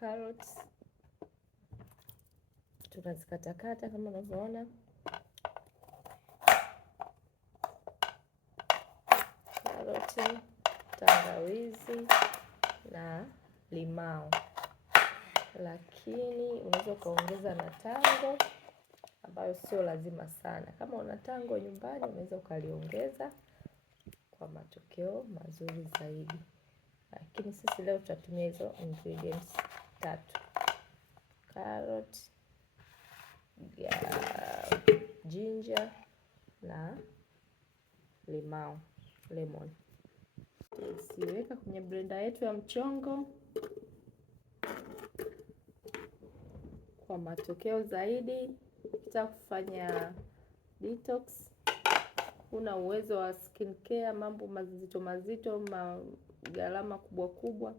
carrots tunazikatakata kama unavyoona. Karoti, tangawizi na limao, lakini unaweza ukaongeza na tango ambayo sio lazima sana. Kama una tango nyumbani unaweza ukaliongeza kwa matokeo mazuri zaidi, lakini sisi leo tutatumia hizo ingredients 3: carrot, ginger na limao, lemon. Tusiweka kwenye blender yetu ya mchongo kwa matokeo zaidi. Ukitaka kufanya detox, una uwezo wa skin care, mambo mazito mazito, gharama kubwa kubwa,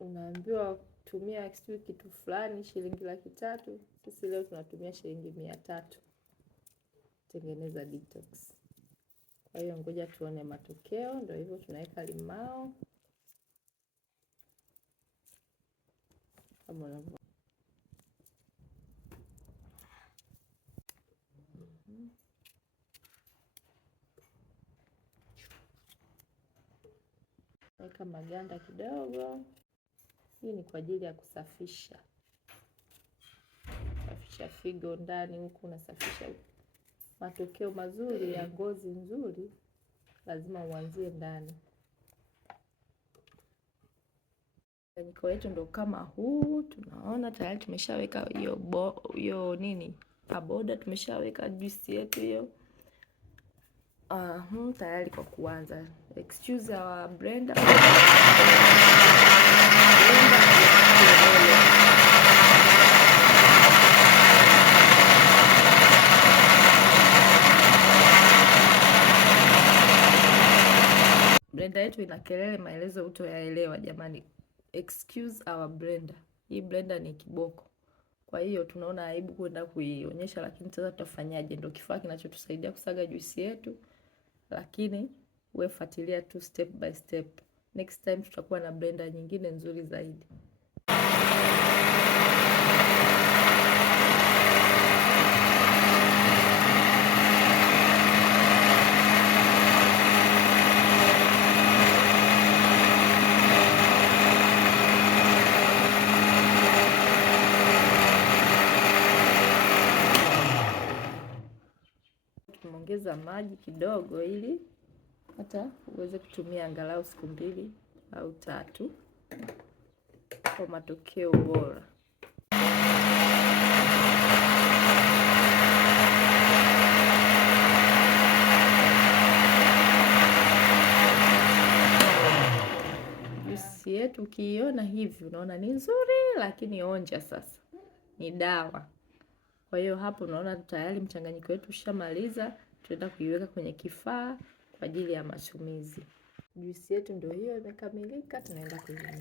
unaambiwa tumia kitu fulani shilingi 300,000. Sisi leo tunatumia shilingi 300 tengeneza detox. Kwa hiyo ngoja tuone matokeo. Ndio hivyo, tunaweka limao kama unavyo. Weka maganda kidogo. Hii ni kwa ajili ya kusafisha figo ndani huku, unasafisha. Matokeo mazuri ya ngozi nzuri lazima uanzie ndani. Mchanganyiko wetu ndo kama huu, tunaona tayari tumeshaweka hiyo nini, aboda, tumeshaweka juice yetu hiyo. Tayari kwa kuanza. Excuse our blender. Blender yetu ina kelele, maelezo utoyaelewa jamani. Excuse our blender. Hii blender ni kiboko. Kwa hiyo tunaona aibu kwenda kuionyesha, lakini sasa tutafanyaje? Ndio kifaa kinachotusaidia kusaga juisi yetu, lakini wewe fuatilia tu step by step. Next time tutakuwa na blender nyingine nzuri zaidi. Tumeongeza maji kidogo ili hata uweze kutumia angalau siku 2 au 3 kwa matokeo bora. Juisi yetu ukiiona hivi unaona ni nzuri, lakini onja sasa, ni dawa. Kwa hiyo hapo unaona tayari mchanganyiko wetu ushamaliza. Tunaenda kuiweka kwenye kifaa kwa ajili ya matumizi. Juisi yetu ndio hiyo imekamilika. Tunaenda kuiweka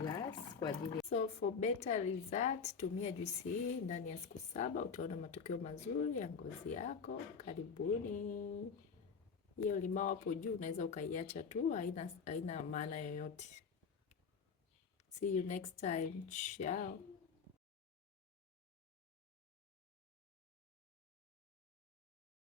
glass kwa ajili. So for better result, tumia juisi hii ndani ya siku 7, utaona matokeo mazuri ya ngozi yako. Karibuni. Hiyo limao hapo juu unaweza ukaiacha tu, haina maana yoyote. See you next time. Ciao.